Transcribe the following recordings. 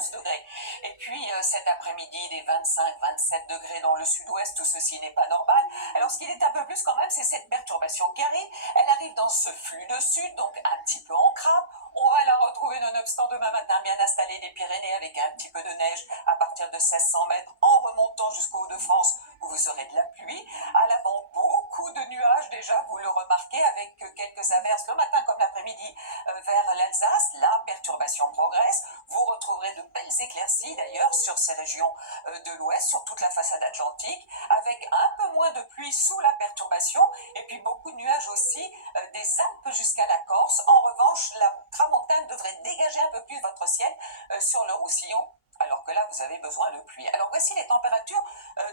12 degrés. Et puis cet après-midi, des 25-27 degrés dans le sud-ouest, tout ceci n'est pas normal. Alors ce qui est un peu plus quand même, c'est cette perturbation qui arrive. Elle arrive dans ce flux de sud, donc un petit peu en crabe. On va la retrouver nonobstant demain matin bien installée des Pyrénées avec un petit peu de neige à partir de 1600 mètres en remontant jusqu'au Hauts-de-France où vous aurez de la pluie. À l'avant, beaucoup de nuages déjà, vous le remarquez, avec quelques averses le matin comme l'après-midi vers l'Alsace. La perturbation progresse. Vous retrouverez de belles éclaircies d'ailleurs sur ces régions de l'ouest, sur toute la façade atlantique, avec un peu moins de pluie sous la perturbation et puis beaucoup de nuages aussi des Alpes jusqu'à la Corse. En revanche, la tramontane devrait dégager un peu plus votre ciel sur le Roussillon, alors que là, vous avez besoin de pluie. Alors, voici les températures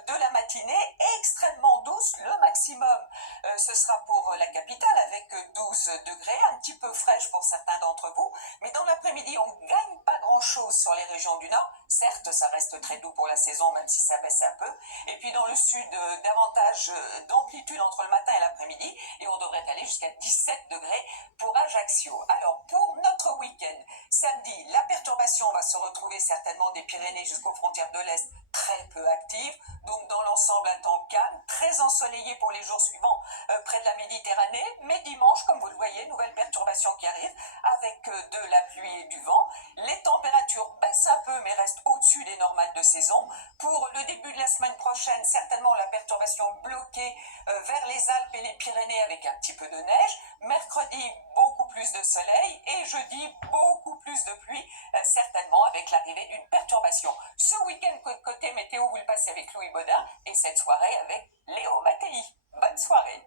de la matinée, extrêmement douces. Le maximum, ce sera pour la capitale, avec 12 degrés, un petit peu fraîche pour certains d'entre vous. Mais dans l'après-midi, on ne gagne pas grand-chose sur les régions du Nord. Certes, ça reste très doux pour la saison, même si ça baisse un peu. Et puis, dans le Sud, davantage d'amplitude entre le matin et l'après-midi. Et on devrait aller jusqu'à 17 degrés pour Ajaccio. Alors, pour notre week-end, samedi, la perturbation va se retrouver certainement des Pyrénées jusqu'aux frontières de l'Est, très peu active. Donc, dans l'ensemble, un temps calme, très ensoleillé pour les jours suivants près de la Méditerranée. Mais dimanche, comme vous le voyez, nouvelle perturbation qui arrive avec de la pluie et du vent. Les températures baissent un peu, mais restent au-dessus des normales de saison. Pour le début de la semaine prochaine, certainement la perturbation bloquée vers les Alpes et les Pyrénées avec un petit peu de neige. Mercredi, beaucoup plus de soleil et jeudi, beaucoup plus de pluie, certainement avec l'arrivée d'une perturbation. Ce week-end, côté météo, vous le passez avec Louis Baudin et cette soirée avec Léo Mattei. Bonne soirée.